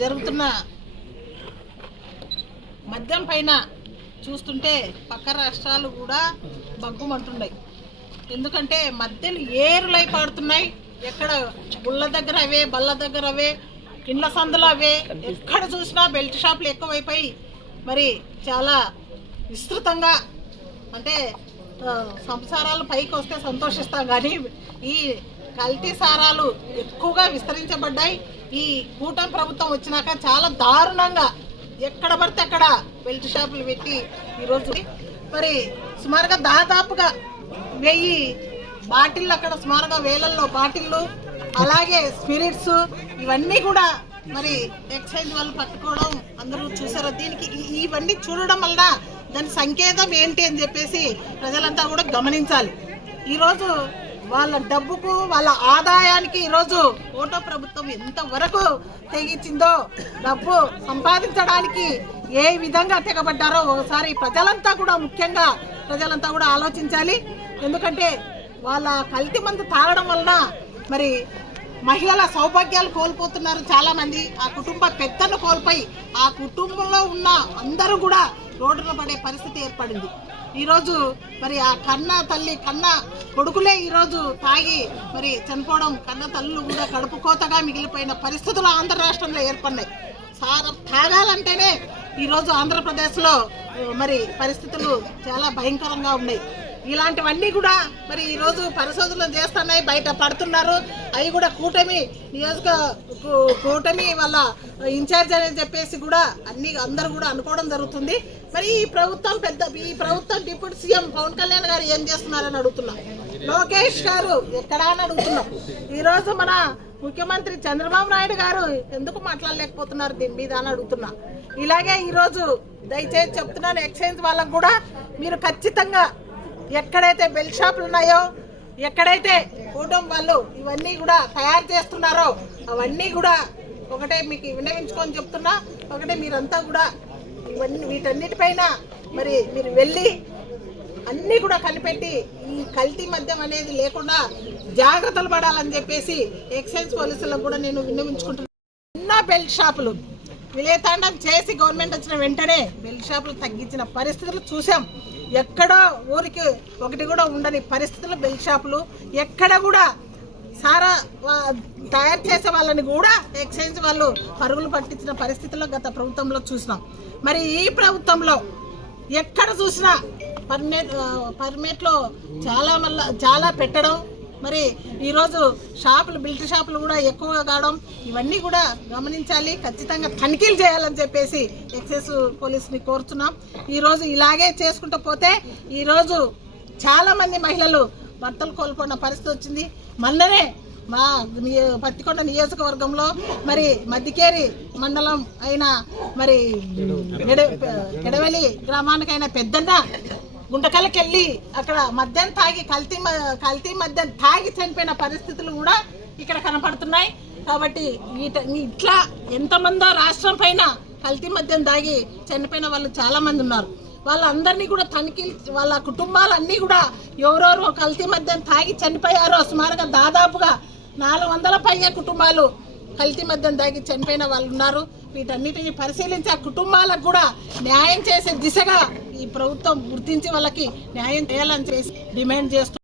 జరుగుతున్న మద్యం పైన చూస్తుంటే పక్క రాష్ట్రాలు కూడా బగ్గుమంటున్నాయి ఎందుకంటే మధ్యలు ఏరులై పాడుతున్నాయి. ఎక్కడ గుళ్ళ దగ్గర అవే బల్ల దగ్గర అవే ఇండ్ల సందులు అవే ఎక్కడ చూసినా బెల్ట్ షాపులు ఎక్కువైపోయి మరి చాలా విస్తృతంగా అంటే సంసారాలు పైకి వస్తే సంతోషిస్తాం. కానీ ఈ కల్తీ సారాలు ఎక్కువగా విస్తరించబడ్డాయి. ఈ కూటమి ప్రభుత్వం వచ్చినాక చాలా దారుణంగా ఎక్కడ పడితే అక్కడ బెల్ట్ షాపులు పెట్టి ఈరోజు మరి సుమారుగా దాదాపుగా వెయ్యి బాటిళ్ళు అక్కడ సుమారుగా వేలల్లో బాటిళ్ళు అలాగే స్పిరిట్స్ ఇవన్నీ కూడా మరి ఎక్సైజ్ వాళ్ళు పట్టుకోవడం అందరూ చూసారు? దీనికి ఇవన్నీ చూడడం వల్ల దాని సంకేతం ఏంటి అని చెప్పేసి ప్రజలంతా కూడా గమనించాలి. ఈరోజు వాళ్ళ డబ్బుకు వాళ్ళ ఆదాయానికి ఈరోజు ఓటో ప్రభుత్వం ఎంతవరకు తెగించిందో డబ్బు సంపాదించడానికి ఏ విధంగా తెగబడ్డారో ఒకసారి ప్రజలంతా కూడా ముఖ్యంగా ప్రజలంతా కూడా ఆలోచించాలి. ఎందుకంటే వాళ్ళ కల్తీ మందు తాగడం వలన మరి మహిళల సౌభాగ్యాలు కోల్పోతున్నారు చాలా మంది. ఆ కుటుంబ పెద్దను కోల్పోయి ఆ కుటుంబంలో ఉన్న అందరూ కూడా రోడ్డున పడే పరిస్థితి ఏర్పడింది. ఈరోజు మరి ఆ కన్న తల్లి కన్న కొడుకులే ఈరోజు తాగి మరి చనిపోవడం కన్న తల్లులు కూడా కడుపు కోతగా మిగిలిపోయిన పరిస్థితులు ఆంధ్ర రాష్ట్రంలో ఏర్పడినాయి. సారం తాగాలంటేనే ఈరోజు ఆంధ్రప్రదేశ్లో మరి పరిస్థితులు చాలా భయంకరంగా ఉన్నాయి. ఇలాంటివన్నీ కూడా మరి ఈరోజు పరిశోధనలు చేస్తున్నాయి బయట పడుతున్నారు. అవి కూడా కూటమి నియోజక కూటమి వాళ్ళ ఇన్ఛార్జ్ అని చెప్పేసి కూడా అన్ని అందరూ కూడా అనుకోవడం జరుగుతుంది. మరి ఈ ప్రభుత్వం పెద్ద ఈ ప్రభుత్వం డిప్యూటీ సీఎం పవన్ కళ్యాణ్ గారు ఏం చేస్తున్నారని అడుగుతున్నాం. లోకేష్ గారు ఎక్కడా అని అడుగుతున్నాం. ఈరోజు మన ముఖ్యమంత్రి చంద్రబాబు నాయుడు గారు ఎందుకు మాట్లాడలేకపోతున్నారు దీని మీద అని అడుగుతున్నా. ఇలాగే ఈరోజు దయచేసి చెప్తున్నాను ఎక్స్చేంజ్ వాళ్ళకు కూడా మీరు ఖచ్చితంగా ఎక్కడైతే బెల్ షాపులు ఉన్నాయో ఎక్కడైతే కూటమి వాళ్ళు ఇవన్నీ కూడా తయారు చేస్తున్నారో అవన్నీ కూడా ఒకటే మీకు విన్నవించుకొని చెప్తున్నా. ఒకటే మీరంతా కూడా ఇవన్నీ వీటన్నిటిపైన మరి మీరు వెళ్ళి అన్నీ కూడా కనిపెట్టి ఈ కల్తీ మద్యం అనేది లేకుండా జాగ్రత్తలు పడాలని చెప్పేసి ఎక్సైజ్ పోలీసులకు కూడా నేను విన్నవించుకుంటున్నాను చిన్న బెల్ట్ షాపులు విలేతాండం చేసి గవర్నమెంట్ వచ్చిన వెంటనే బెల్ట్ షాపులు తగ్గించిన పరిస్థితులు చూసాం. ఎక్కడో ఊరికి ఒకటి కూడా ఉండని పరిస్థితులు బెల్ షాపులు ఎక్కడ కూడా సారా తయారు చేసే వాళ్ళని కూడా ఎక్స్చేంజ్ వాళ్ళు పరుగులు పట్టించిన పరిస్థితుల్లో గత ప్రభుత్వంలో చూసినాం. మరి ఈ ప్రభుత్వంలో ఎక్కడ చూసినా పర్మిట్ పర్మేట్లో చాలా మళ్ళీ చాలా పెట్టడం మరి ఈరోజు షాపులు బిల్ట్ షాపులు కూడా ఎక్కువగా కావడం ఇవన్నీ కూడా గమనించాలి. ఖచ్చితంగా తనిఖీలు చేయాలని చెప్పేసి ఎక్సైజ్ పోలీసుని కోరుతున్నాం. ఈరోజు ఇలాగే చేసుకుంటూ పోతే ఈరోజు చాలామంది మహిళలు భర్తలు కోల్పోయిన పరిస్థితి వచ్చింది. మొన్ననే మా పత్తికొండ నియోజకవర్గంలో మరి మద్దికేరి మండలం అయిన మరి ఎడవెలి గ్రామానికైనా పెద్దన్న గుంటకల్కి వెళ్ళి అక్కడ మద్యం తాగి కల్తీ మ- కల్తీ మద్యం తాగి చనిపోయిన పరిస్థితులు కూడా ఇక్కడ కనపడుతున్నాయి. కాబట్టి వీట ఇట్లా ఎంతమందో రాష్ట్రం పైన కల్తీ మద్యం తాగి చనిపోయిన వాళ్ళు చాలామంది ఉన్నారు. వాళ్ళందరినీ కూడా తనిఖీ వాళ్ళ కుటుంబాలన్నీ కూడా ఎవరెవరు కల్తీ మద్యం తాగి చనిపోయారో సుమారుగా దాదాపుగా నాలుగు వందల పైగా కుటుంబాలు కల్తీ మద్యం తాగి చనిపోయిన వాళ్ళు ఉన్నారు. వీటన్నిటిని పరిశీలించి ఆ కుటుంబాలకు కూడా న్యాయం చేసే దిశగా ఈ ప్రభుత్వం గుర్తించి వాళ్ళకి న్యాయం చేయాలని చేసి డిమాండ్ చేస్తూ